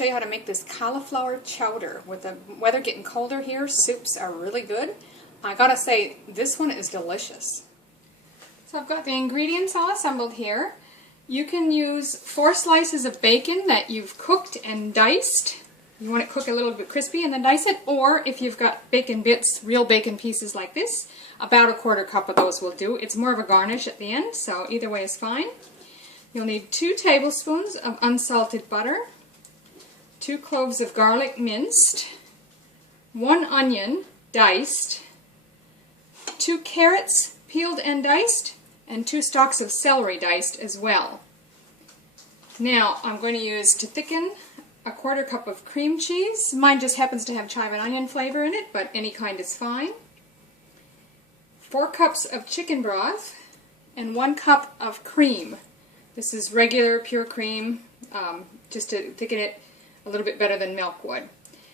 show you how to make this cauliflower chowder. With the weather getting colder here, soups are really good. I gotta say, this one is delicious. So I've got the ingredients all assembled here. You can use 4 slices of bacon that you've cooked and diced. You want it cooked a little bit crispy and then dice it, or if you've got bacon bits, real bacon pieces like this, about 1/4 cup of those will do. It's more of a garnish at the end, so either way is fine. You'll need 2 tablespoons of unsalted butter, 2 cloves of garlic minced, 1 onion diced, 2 carrots peeled and diced, and 2 stalks of celery diced as well. Now I'm going to use, to thicken, 1/4 cup of cream cheese. Mine just happens to have chive and onion flavor in it, but any kind is fine. 4 cups of chicken broth, and 1 cup of cream. This is regular pure cream, just to thicken it a little bit better than milk would.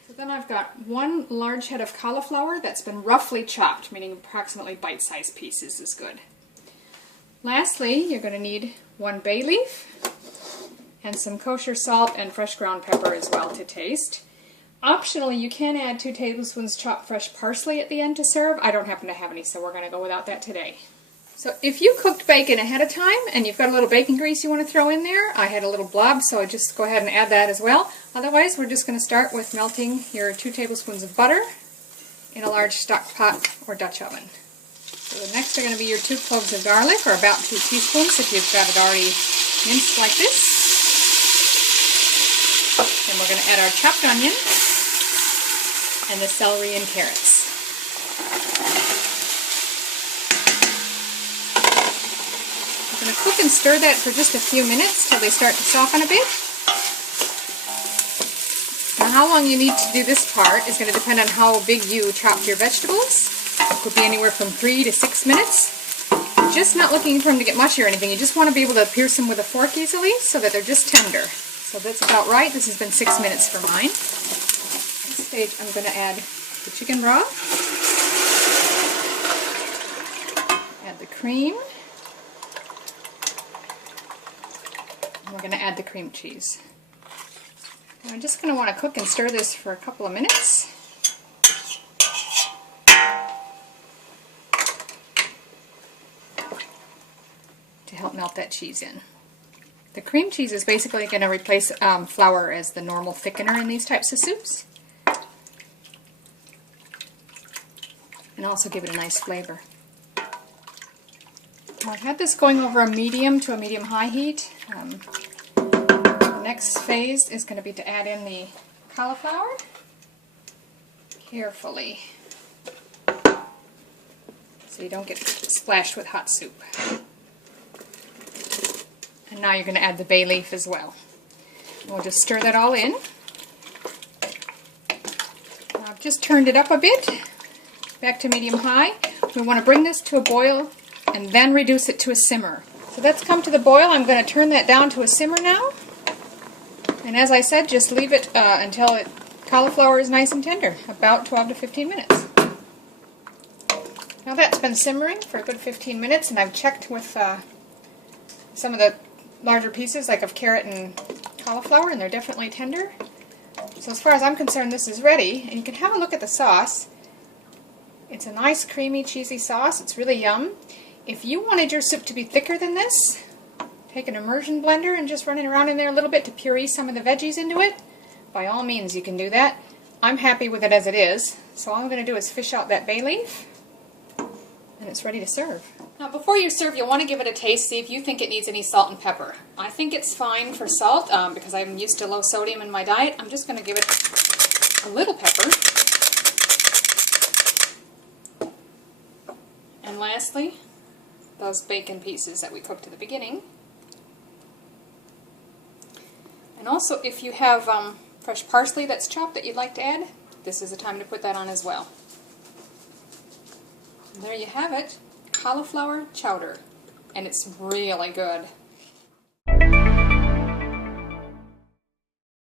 So then I've got 1 large head of cauliflower that's been roughly chopped, meaning approximately bite-sized pieces is good. Lastly, you're going to need 1 bay leaf and some kosher salt and fresh ground pepper as well to taste. Optionally, you can add 2 tablespoons chopped fresh parsley at the end to serve. I don't happen to have any, so we're going to go without that today. So if you cooked bacon ahead of time and you've got a little bacon grease you want to throw in there, I had a little blob, so I just go ahead and add that as well. Otherwise, we're just going to start with melting your 2 tablespoons of butter in a large stock pot or Dutch oven. So the next are going to be your 2 cloves of garlic, or about 2 teaspoons if you've got it already minced like this. Then we're going to add our chopped onion and the celery and carrots. I'm going to cook and stir that for just a few minutes till they start to soften a bit. Now how long you need to do this part is going to depend on how big you chopped your vegetables. It could be anywhere from 3 to 6 minutes. You're just not looking for them to get mushy or anything. You just want to be able to pierce them with a fork easily so that they're just tender. So that's about right. This has been 6 minutes for mine. Next stage, I'm going to add the chicken broth, add the cream, and we're going to add the cream cheese. And I'm just going to want to cook and stir this for a couple of minutes. To help melt that cheese in. The cream cheese is basically going to replace flour as the normal thickener in these types of soups. And also give it a nice flavor. Now I've had this going over a medium to a medium-high heat. The next phase is going to be to add in the cauliflower carefully so you don't get splashed with hot soup. And now you're going to add the bay leaf as well. We'll just stir that all in. Now I've just turned it up a bit, back to medium-high. We want to bring this to a boil and then reduce it to a simmer. So that's come to the boil. I'm going to turn that down to a simmer now. And as I said, just leave it until cauliflower is nice and tender, about 12 to 15 minutes. Now that's been simmering for a good 15 minutes, and I've checked with some of the larger pieces, like of carrot and cauliflower, and they're definitely tender. So as far as I'm concerned, this is ready. And you can have a look at the sauce. It's a nice creamy cheesy sauce. It's really yum. If you wanted your soup to be thicker than this, take an immersion blender and just run it around in there a little bit to puree some of the veggies into it. By all means you can do that. I'm happy with it as it is. So all I'm going to do is fish out that bay leaf, and it's ready to serve. Now before you serve, you'll want to give it a taste, see if you think it needs any salt and pepper. I think it's fine for salt because I'm used to low sodium in my diet. I'm just going to give it a little pepper. And lastly, those bacon pieces that we cooked at the beginning. And also, if you have fresh parsley that's chopped that you'd like to add, this is the time to put that on as well. And there you have it. Cauliflower chowder, and it's really good.